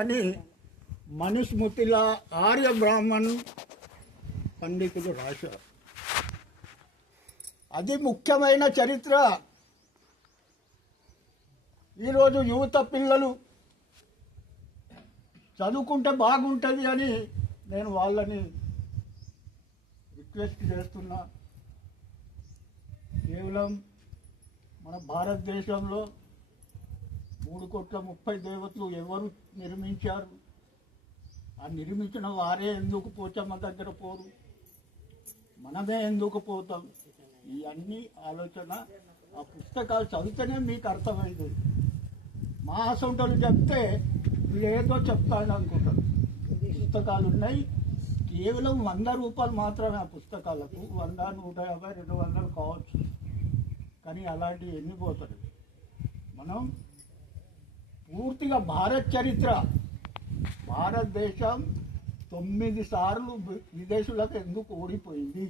అని మనుస్మృతిల ఆర్య బ్రాహ్మణ్ పండితుడు రాశారు. అది ముఖ్యమైన చరిత్ర. ఈరోజు యువత పిల్లలు చదువుకుంటే బాగుంటుంది అని నేను వాళ్ళని రిక్వెస్ట్ చేస్తున్నా. కేవలం మన భారతదేశంలో 3,30,00,000 దేవతలు ఎవరు నిర్మించారు? ఆ నిర్మించిన వారే ఎందుకు పోచమ్మ దగ్గర పోరు? మనమే ఎందుకు పోతాం? ఇవన్నీ ఆలోచన ఆ పుస్తకాలు చదివితేనే మీకు అర్థమైంది. మా అసొంటలు చెప్తే ఏదో చెప్తాను అనుకుంటారు. పుస్తకాలు ఉన్నాయి, కేవలం 100 రూపాయలు మాత్రమే ఆ పుస్తకాలకు. 100, 150, 200 కావచ్చు, కానీ అలాంటివి ఎన్ని పోతాయి? మనం పూర్తిగా భారత చరిత్ర, భారతదేశం 9 సార్లు విదేశీయులకు ఎందుకు ఓడిపోయింది?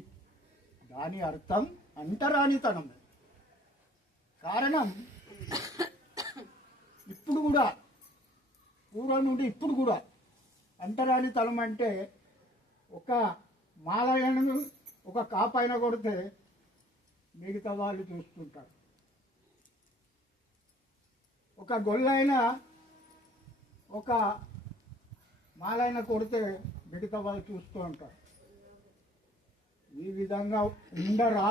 దాని అర్థం అంటరానితనం. కారణం ఇప్పుడు కూడా, పూర్వం నుండి ఇప్పుడు కూడా అంటరానితనం అంటే ఒక మాలయను ఒక కాపైన కొడితే మిగతా వాళ్ళు చూస్తుంటారు. ఒక గొల్లైన ఒక మాలైన కొడితే మిగతా వాళ్ళు చూస్తూ ఉంటారు. ఈ విధంగా ఉండరా